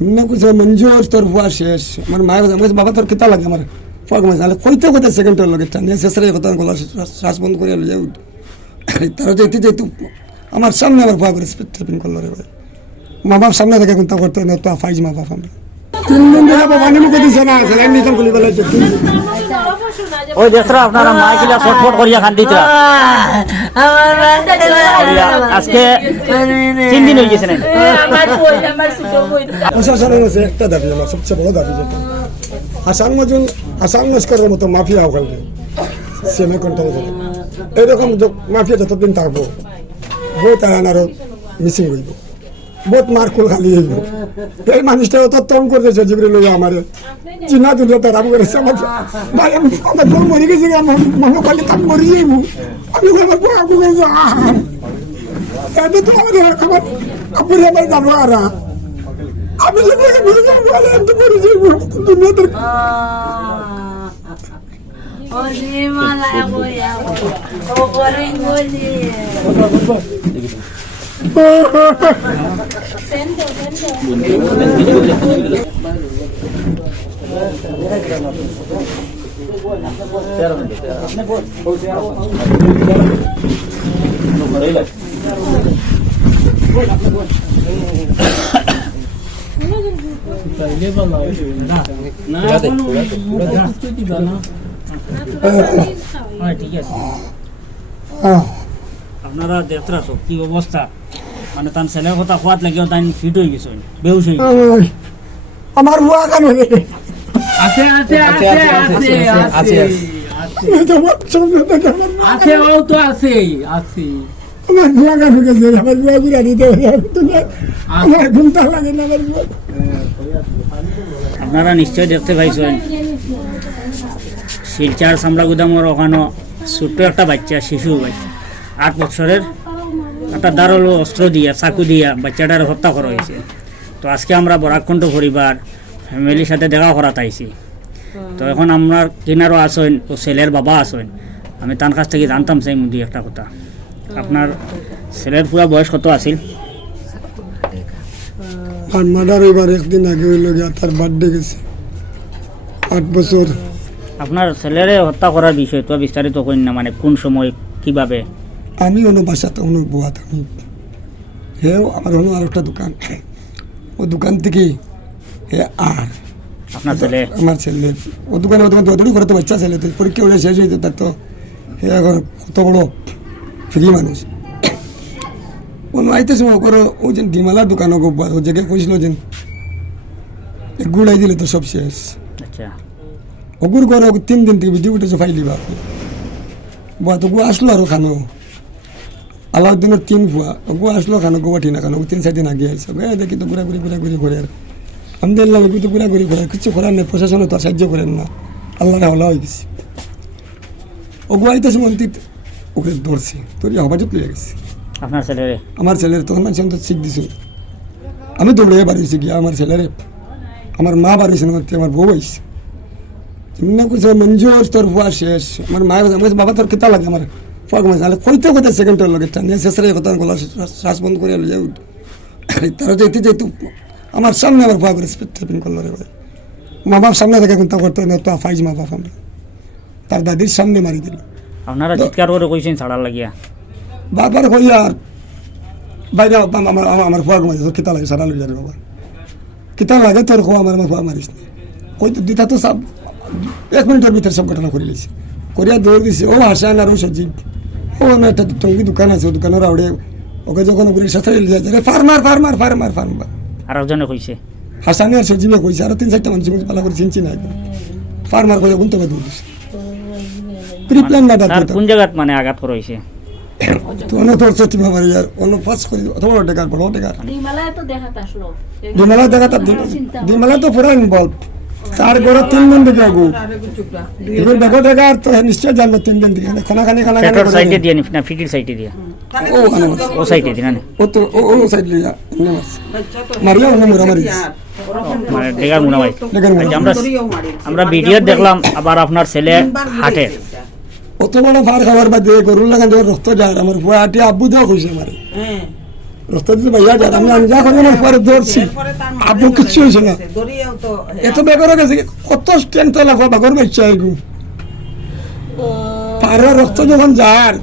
এমনি কিছু মঞ্জুর তোর ফুয়া শেষ আমার মায়ের আমার বাবা তোর কিতা লাগে আমার ফুয়া কমাইছে নাহলে কইতে কইতে সেকেন্ডের লগে টানিয়ে শেষরে কথা গলা শ্বাস বন্ধ করে যাই তারা যেতে যেহেতু আমার সামনে আমার ফুয়া করে স্টেপিং করলো রে ভাই মা বাবার সামনে থেকে কিন্তু করতে না তো ফাইজ মা বাবা আমরা 3 দিন ধরে বাবা নিমু দিছে না সেখানে নিতাম খুলি বেলা 3 দিন ওই দেখরা আপনারা মাইকিলা ফটফট করিয়া খান দিতরা আজকে 3 দিন হয়ে গেছে না প্রশাসনের কাছে একটা দাবি আমার সবচেয়ে বড় দাবি যেটা হাসান মস্করের মতো মাফিয়া ওখানে সিএমএ কন্ট্রোল করে এরকম মাফিয়া যতদিন থাকবো বহুত আরো মিসিং হইব বহুত মারকুল খালি হইব এই মানুষটা অত তং করতেছে জিবরি লইয়া আমার চিনা দুনিয়া তারা করেছে আমার ভাই আমি আমার বউ মরে গেছে আমার মনে করলে তাম মরে যাইব আমি আমার বউ আবু গেছে তো আমার আপুরে আমার জানো আর আমি যদি মরে যাবো আমি তো মরে যাইব দুনিয়াতে Oye, mala boya. O goringoli. ঠিক আছে আপনারা দেখরা সব কি অবস্থা মানে তার ছেলের কথা খোয়াত লাগিও তাই ফিট হয়ে গেছে বেহুশ হয়ে গেছে আমার বুয়া কেন আছে আছে আছে আছে আছে আছে ও তো আছে আছে আমার বুয়া কেন গেছে আমার বুয়া কি রানি দেবে আমার ঘুমটা লাগে না আমার বুয়া আপনারা নিশ্চয় দেখতে পাইছেন শিলচার সামলা গুদামর ওখানে ছোট্ট একটা বাচ্চা শিশু বাচ্চা 8 বছরের একটা ধারালো অস্ত্র দিয়া চাকু দিয়া বাচ্চাটার হত্যা করা হয়েছে। তো আজকে আমরা বরাকণ্ঠ পরিবার ফ্যামিলির সাথে দেখা করাতে আইছি। তো এখন আমরা কিনারও আসেন ও ছেলের বাবা আসেন, আমি তার কাছ থেকে জানতাম চাই মুদি একটা কথা, আপনার ছেলের পুরা বয়স কত আছিল? আর মার্ডার এবার একদিন আগে হইল গিয়া তার বার্থডে গেছে 8 বছর। আপনার ছেলের হত্যা করার বিষয় তো বিস্তারিত করেন না, মানে কোন সময় কিভাবে? আমি অন্য বাসাতে অন্য বুয়া থাকি, হেও আমার হলো আর একটা দোকান, ওই দোকান থেকে হে আর আপনার ছেলে আমার ছেলে ও দোকানে দৌড়ি করতে বাচ্চা ছেলে তো পরীক্ষা উঠে শেষ হয়েছে তার, তো হে এখন কত বড় ফ্রি মানুষ অন্য আইতেছে করো ওই যে ডিমালার দোকান গোবার ও জায়গায় কইছিল যে গুড়াই দিলে তো সব শেষ। আচ্ছা, অগুর করে 3 দিন থেকে ভিডিও উঠেছে ফাইলি বা বুয়া তো গু আসলো আর খানো আলাউদ্দিনের 3 ফুয়া গু আসলো খানো গোবা ঠিক না খানো 3-4 দিন আগে আইসে দেখি তো ঘুরাঘুরি করে আর আমাদের লাগে কিন্তু ঘুরাঘুরি করে কিছু করার নেই, প্রশাসনে তো সাহায্য করেন না, আল্লাহ হলা হয়ে গেছে। ওগু আইতেছে মন্ত্রী ওকে ধরছে তোর হবাজত লিয়ে গেছে আপনার ছেলের আমার ছেলের তখন মানুষ তো শিখ দিছে, আমি দৌড়ে বাড়িয়েছি গিয়া আমার ছেলের আমার মা বাড়িয়েছে আমার বউ আইসে এমনি কিছু মঞ্জুর তোর ফুয়া শেষ আমার মায়ের আমার বাবা তোর কিতা লাগে আমার ফুয়া কমাইছে নাহলে কইতে কইতে সেকেন্ডের লগে টানিয়ে শেষরে কথা গলা শ্বাস বন্ধ করে যাই তারা যেতে যেহেতু আমার সামনে আমার ফুয়া করে স্টেপিং করলো রে ভাই মা বাবার সামনে থেকে কিন্তু করতে না তো ফাইজ মা বাবা আমরা তার দাদির সামনে মারি দিল। আপনারা চিৎকার করে কইছেন ছাড়ার লাগিয়া? বারবার কই আর বাইরে আমার ফুয়া কমাইছে তোর কিতা লাগে সারা লই যাবে বাবা কিতা লাগে তোর খোয়া আমার ফুয়া মারিস না কই তো দিতা তো সব 1 মিনিটের ভিতরে সব ঘটনা করে লিছে করিয়া দৌড় দিছে ও হাসান আর ও সজীব ও আমার একটা টঙ্গি দোকান আছে দোকানের আউড়ে ওকে যখন ওগুলির সাথে ফার্মার আর একজনে কইছে হাসানে আর সজীবে কইছে আরো 3-4টা মানুষ পালা করে চিনছি না ফার্মার করে গুনতে দৌড় দিছে প্রিপ্ল্যান না আর কোন জায়গাত মানে আঘাত করা হইছে? তো অন্য তোর সত্যি মারি আর অন্য পাস করে অথবা টাকার বড় টাকার ডিমালায় তো দেখাতে আসলো ডিমালা তো পুরো ইনভলভ তার ঘরে 3 দিন থেকে আগু এখন দেখো টাকা আর তো নিশ্চয় জানবো 3 দিন থেকে খানাখানি ফেটর সাইডে দিয়ে না ফিকির সাইডে দিয়ে ও সাইডে দিয়ে না ও তো ও সাইড লিয়া মারিয়া অন্য মোরা মারি মানে ডেগার মুনা ভাই আমরা ভিডিও দেখলাম আবার আপনার ছেলে হাটে অত বড় ফার খাবার বাদে গরুর লাগান রক্ত যায় আমার বুয়া আটি আব্বু দেওয়া কইছে আমার রক্ত দিতে ভাইয়া যার আমি আঞ্জা করে আমার পরে ধরছি আব্বু কিচ্ছু হয়েছে না এত বেগর গেছে কত স্ট্রেংথ লাগবে বাগর বাচ্চা এরকম পাড়া রক্ত যখন যার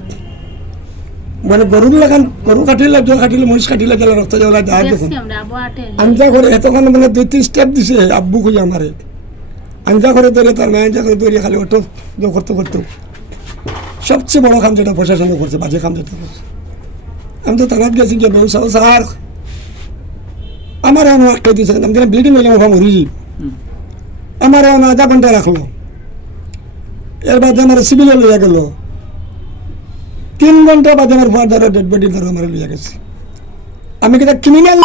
মানে গরুর লাগান গরু কাটিলে জল কাটিলে মহিষ কাটিলে গেলে রক্ত জল যার যখন আমরা আবু আটে আঞ্জা করে এতক্ষণ মানে 2-3 স্টেপ দিছে আব্বু খুঁজে আমারে আঞ্জা করে ধরে তার মেয়ে আঞ্জা করে ধরে খালি অটো করতে করতে সবচেয়ে বড় কাম যেটা প্রশাসনে করছে বাজে কাম যেটা করছে আমি তো থানাত গেছি গিয়ে ব্যবসা স্যার আমার এমন একটা দিয়েছে আমি ব্লিডিং হইলে মুখা মরিছি আমার এমন আধা ঘন্টা রাখলো এর বাদে আমার সিভিলে লইয়া গেল 3 ঘন্টা বাদে আমার ভুয়ার দ্বারা ডেড বডি দ্বারা আমার লইয়া গেছে আমি কিনা ক্রিমিনাল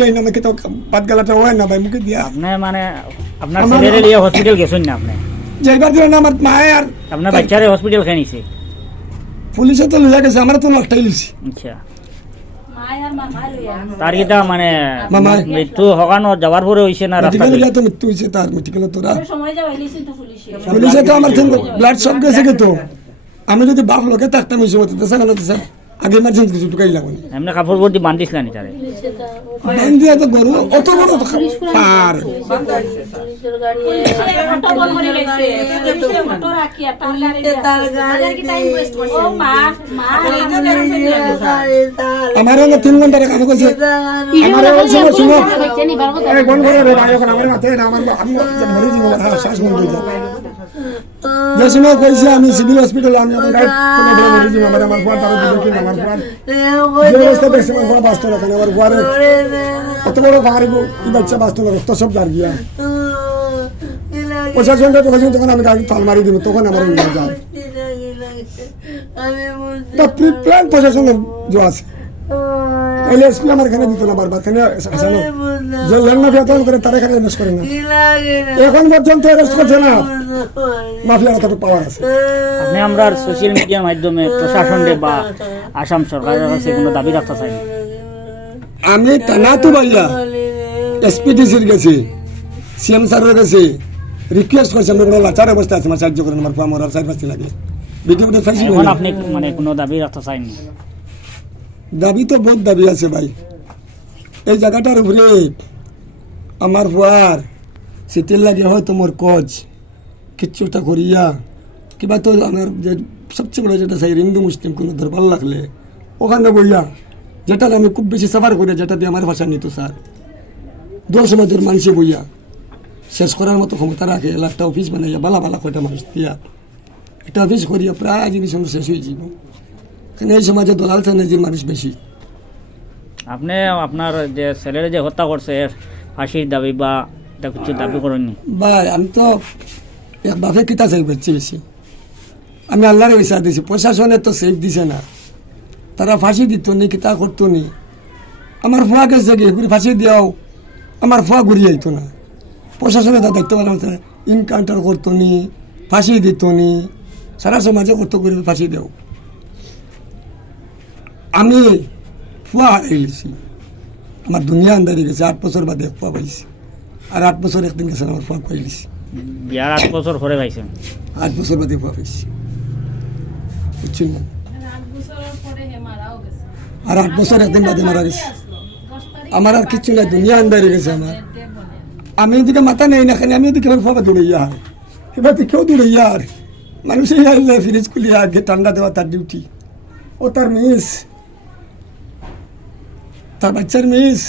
চাই না আমাকে তো বাদ গালাটা হয় না ভাই মুখে দিয়া আপনি মানে আপনার ছেলেরে লিয়ে হসপিটাল গেছেন না আপনি যাইবার দিল না আমার মায়ে আর আপনার বাচ্চারে হসপিটাল খেয়ে নিছে পুলিশে তো লইয়া গেছে আমার তো একটাই লিছি আচ্ছা মায়ার মামা লইয়া তার কিটা মানে মামা মৃত্যু হকানো যাওয়ার পরে হইছে না রাস্তা মেডিকেলে গিয়ে তো মৃত্যু হয়েছে তার মেডিকেলে তোরা সময় যাওয়া হইলিছে তো পুলিশে পুলিশে তো আমার ব্লাড সব গেছে তো আমি যদি বাপ লোকে থাকতাম এই সময় তো সাকানো তো স্যার আগে ইমার্জেন্সি কিছু টুকাই লাগবে এমনি কাপড় পর দিয়ে বান্ধিছিলেন তারে বান্ধিয়া তো গরু অত বড় তো পার পুলিশের গাড়ি ফটো বল মরে গেছে ফটো রাখিয়া তার গাড়ি কি টাইম ওয়েস্ট করছে ও মা আমার 3 ঘন্টা কাম করছে আমার ওই সময় শুনো এই কোন করে রে ভাই এখন আমার মাথায় না আমার আমি মরে যাবো শ্বাস বন্ধ হয়ে যায় যে সময় কইছে আমি সিভিল হসপিটালে আমি এখন গাইড করে মরে যাবো আমার ফুয়ার তার দিকে আমার ফুয়ার যে অবস্থা দেখছি আমার ফুয়ার বাঁচতো না আমার ফুয়ারে কত বড় পাহাড়ি এই বাচ্চা বাঁচতো না রক্ত সব জার গিয়া প্রশাসনটা তখন আমি গাড়ি তাল মারি দিব তখন আমার নিয়ে যায় তা প্রিপ্ল্যান প্রশাসন যে আছে এলএসপি আমার এখানে দিত না বারবার কেন আসে না যে ল্যান্ড মাফিয়া তখন করে তারা এখানে অ্যারেস্ট করে না এখন পর্যন্ত অ্যারেস্ট করছে না মাফিয়ার কতটুকু পাওয়ার আছে আপনি আমরা সোশ্যাল মিডিয়ার মাধ্যমে প্রশাসনে বা আসাম সরকারের কাছে কোনো দাবি রাখতে চাই না। আমি টানা তো ভাইয়া এসপিডিসির গেছি সিএম স্যারের গেছি রিকোয়েস্ট করছি আমি বড় লাচার অবস্থা আছে আমার সাহায্য করেন আমার আমার আর 4-5 দিন লাগে ভিডিওটা ফাইছি এখন আপনি মানে কোনো দাবি রাখতে চাই না। দাবি তো বহুত দাবি আছে ভাই এই জায়গাটার উপরে আমার ফুয়ার শীতের লাগে হয়তো মোর কজ কিচ্ছুটা করিয়া কিবা তো আমার যে সবচেয়ে বড় যেটা চাই হিন্দু মুসলিম কোনো দরবার লাগলে ওখানে বইয়া যেটা আমি খুব বেশি সাফার করি যেটা দিয়ে আমার ভাষা নিত স্যার 10 বছর মানুষে বইয়া শেষ করার মতো ক্ষমতা রাখে একটা অফিস বানাইয়া বালা বালা কয়টা মানুষ দিয়া একটা অফিস করিয়া প্রায় জিনিস শেষ হয়ে যাব কারণ এই সমাজে দলাল যে মানুষ বেশি আপনি আপনার যে ছেলের যে হত্যা করছে এর ফাঁসির দাবি বা এটা কিছু দাবি করেননি? ভাই আমি তো এক বাপে কিতা চাই বেশি বেশি আমি আল্লাহরে বিচার দিছি প্রশাসনে তো সেফ দিছে না তারা ফাঁসি দিত নি কিতা করতো নি আমার ফুয়া গেছে গিয়ে ঘুরে ফাঁসি দিয়াও আমার ফুয়া ঘুরিয়ে আইতো না প্রশাসনে তা দায়িত্ব পালন ইনকাউন্টার করতো নি ফাঁসি দিত নি সারা সমাজে করতো করে ফাঁসি দেও আমি ফুয়া হারাইছি আমার দুনিয়া আন্দারি গেছে 8 বছর বাদে ফুয়া পাইছি আর 8 বছর একদিন গেছে আমার ফুয়া পাইলিছি বিয়ার 8 বছর পরে পাইছেন 8 বছর বাদে ফুয়া পাইছি বুঝছেন না আর 8 বছর একদিন বাদে মারা গেছে আমার আর কিচ্ছু নাই দুনিয়া আন্দারি গেছে আমার আমি এদিকে মাথা নেই না খালি আমি এদিকে ফুয়া দূরে ইয়ার এবার কেউ দূরে ইয়ার মানুষের ফ্রিজ খুলিয়া আগে ঠান্ডা দেওয়া তার ডিউটি ও তার মিস তার বাচ্চার মিস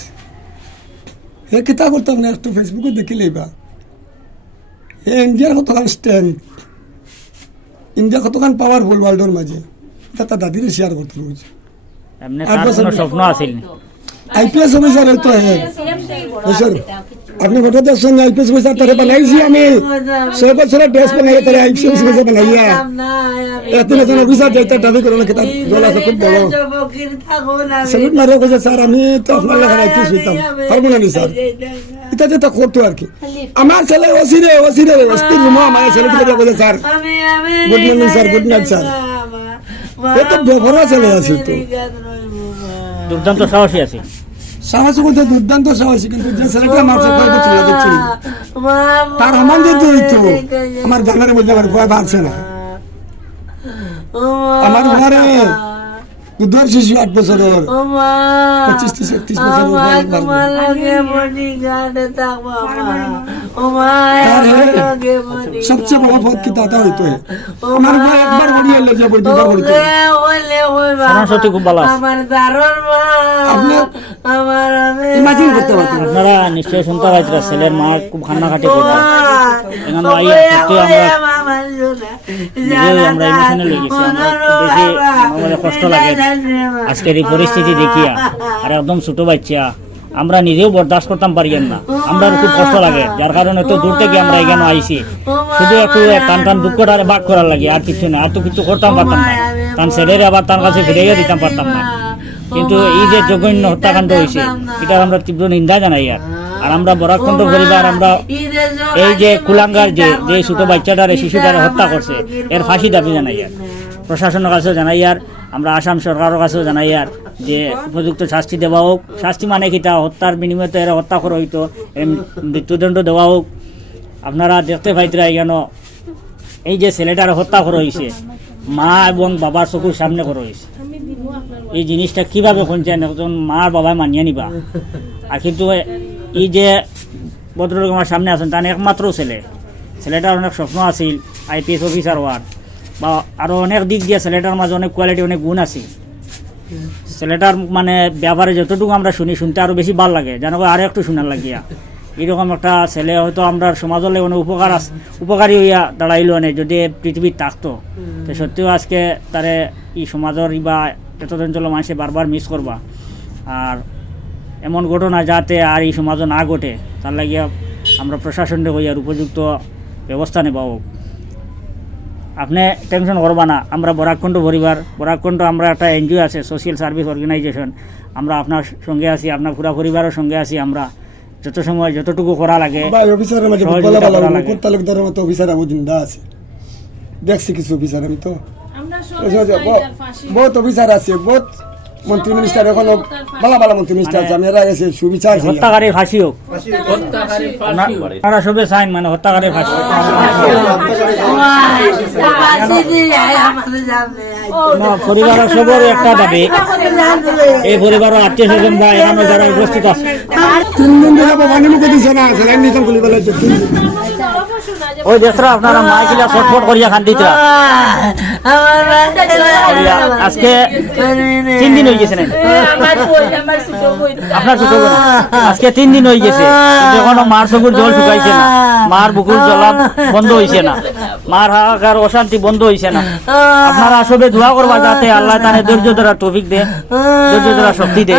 হে কিতা করতাম না একটু ফেসবুকে দেখিলেই বা হে ইন্ডিয়ার কতখান স্ট্যান্ড ইন্ডিয়া কতখান পাওয়ারফুল ওয়ার্ল্ডের মাঝে এটা তার দাদিরে শেয়ার করতে রয়েছে এমনি তার কোনো স্বপ্ন আছিল না? আইপিএস অফিসার তো হে স্যার আপনি কথা দেখছেন আইপিএস অফিসার তারে বানাইছি আমি 6 বছরের ড্রেস বানাই তারে আইপিএস অফিসার বানাইয়া এত জন অফিসার যাইতে দাবি করে না কিতা জলা খুব বড় সেলুট মারে কইছে স্যার আমি তো আপনার লাগা আইপিএস হইতাম পারবো না স্যার এটা যেটা করতো আর কি আমার ছেলে ওসিরে এসপি রুমা আমার ছেলে থেকে বলে sir good morning sir good night sir এত বড় ছেলে আছে তো দুর্দান্ত সাহসী আছে সাহসী বলতে দুর্দান্ত সাহসী কিন্তু যে ছেলেটা আমার সাথে কথা চলে যাচ্ছে তার আমার যে তো আমার জানার মধ্যে আমার ভয় বাড়ছে না আমার ঘরে দুধের শিশু 8 বছরের ও মা 25-30 বছরের আমার বয়স তোমার লগে বডিগার্ড থাকবো মা ও মা আরে, আমার লগে বডিগার্ড সবচেয়ে বড় পথ কি তাতা হইতো আমার ভাই একবার বড়ি এলে যে বই দুবার বড়ি সত্যি খুব ভালো আছে। আমার দারুণ মা আপনি- আমার আমি ইমাজিন করতে পারতেন আপনারা নিশ্চয়ই শুনতে পাইছিলেন ছেলের মা খুব কান্নাকাটি করতো এখানে আইয়া সত্যি আমরা ইমোশনাল হয়ে গেছি আমরা দেখি আমাদের কষ্ট লাগে আজকের এই পরিস্থিতি দেখিয়া আর একদম ছোট বাচ্চা আমরা নিজেও বরদাস্ত করতাম পারিয়েন না আমরা খুব কষ্ট লাগে যার কারণে তো দূর থেকে আমরা এখানে আইছি শুধু একটু টান টান দুঃখটা ভাগ করার লাগে আর কিছু না আর তো কিছু করতাম পারতাম না তার ছেলের আবার তার কাছে ফিরাইয়া দিতাম পারতাম না কিন্তু এই যে জঘন্য হত্যাকাণ্ড হয়েছে এটা আমরা তীব্র নিন্দা জানাই আর আমরা বরাকণ্ঠ পরিবার আমরা এই যে কুলাঙ্গার যে যে ছোট বাচ্চাটারে শিশুটারে হত্যা করছে এর ফাঁসি দাবি জানাই আর প্রশাসনের কাছেও জানাই আর আমরা আসাম সরকারের কাছেও জানাই আর যে উপযুক্ত শাস্তি দেওয়া হোক শাস্তি মানে কিটা হত্যার বিনিময়ে তো এরা হত্যা করা হইতো এর মৃত্যুদণ্ড দেওয়া হোক আপনারা দেখতে পাইতরা কেন এই যে ছেলেটার হত্যা করা হয়েছে মা এবং বাবার চকুর সামনে করা হয়েছে এই জিনিসটা কিভাবে পঞ্চায়েত একজন মা বাবা মানিয়ে নিবা আর কিন্তু এই যে ভদ্রলোক আমার সামনে আছেন তার একমাত্র ছেলেটার অনেক স্বপ্ন আছিল IPS অফিসার হওয়ার বা আরও অনেক দিক দিয়ে ছেলেটার মাঝে অনেক কোয়ালিটি অনেক গুণ আছে ছেলেটার মানে ব্যাপারে যতটুকু আমরা শুনতে আরও বেশি ভালো লাগে যেন আরও একটু শোনার লাগিয়া এরকম একটা ছেলে হয়তো আমরা সমাজলে অনেক উপকারী হইয়া দাঁড়াইল অনেক যদি পৃথিবীর থাকতো তো সত্যিও আজকে তারে এই সমাজের বা এত অঞ্চল মানুষে বারবার মিস করবা আর এমন ঘটনা যাতে আর এই সমাজে না ঘটে তার লাগিয়া আমরা প্রশাসনকে হই আর উপযুক্ত ব্যবস্থা নেব হোক আপনি টেনশন করবা না আমরা বরাকণ্ঠ পরিবার বরাকণ্ঠ আমরা একটা NGO আছে সোশ্যাল সার্ভিস অর্গানাইজেশন আমরা আপনার সঙ্গে আছি আপনার পুরা পরিবারের সঙ্গে আছি আমরা যত সময় যতটুকু করা লাগে ভাই অফিসারের মাঝে সহযোগিতা বলা করা ভালো লাগে। কোন তালুকদারের মতো অফিসার আবু জিন্দা আছে দেখছি কিছু অফিসার আমি তো বহুত অফিসার আছে বহুত মন্ত্রী মিনিস্টার এখনো ভালো মন্ত্রী মিনিস্টার আছে আমি এর আগে সুবিচার চাই হত্যাকারীর ফাঁসি হোক আপনারা সবে চাইন মানে হত্যাকারীর ফাঁসি না, পরিবারের সবার একটা দাবি এই পরিবারের আত্মীয় স্বজন বা এখানে যারা উপস্থিত আছে 3 দিন ধরে বাবানি মুখে দিছে না সেলাই নিজন খুলি ফেলাইছে 3 দিন ওই দেখরা আপনারা মাইকিলা ছটফট করিয়া খান দিতরা আজকে 3 দিন হয়ে গেছে না আপনার ছোট বোন আজকে 3 দিন হয়ে গেছে কিন্তু এখনো মার চকুর জল শুকাইছে না মার বুকুর জ্বলা বন্ধ হইছে না মার হাহাকার অশান্তি বন্ধ হইছে না আপনারা সবে দোয়া করবা যাতে আল্লাহ তানে ধৈর্য ধরা তৌফিক দে ধৈর্য ধরা শক্তি দে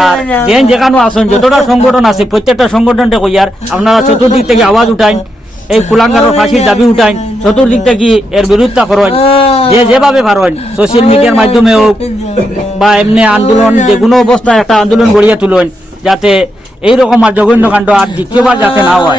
আর যেন যেখানে আসুন যতটা সংগঠন আছে প্রত্যেকটা সংগঠনটা কইয়ার আপনারা চতুর্দিক থেকে আওয়াজ উঠাইন এই কুলাঙ্গারের ফাঁসির দাবি উঠাইন চতুর্দিক থেকে এর বিরোধিতা করেন যে যেভাবে পারেন সোশ্যাল মিডিয়ার মাধ্যমে হোক বা এমনি আন্দোলন যে কোনো অবস্থায় একটা আন্দোলন গড়িয়ে তুলেন যাতে এইরকম আর জঘন্য কাণ্ড আর দ্বিতীয়বার যাতে না হয়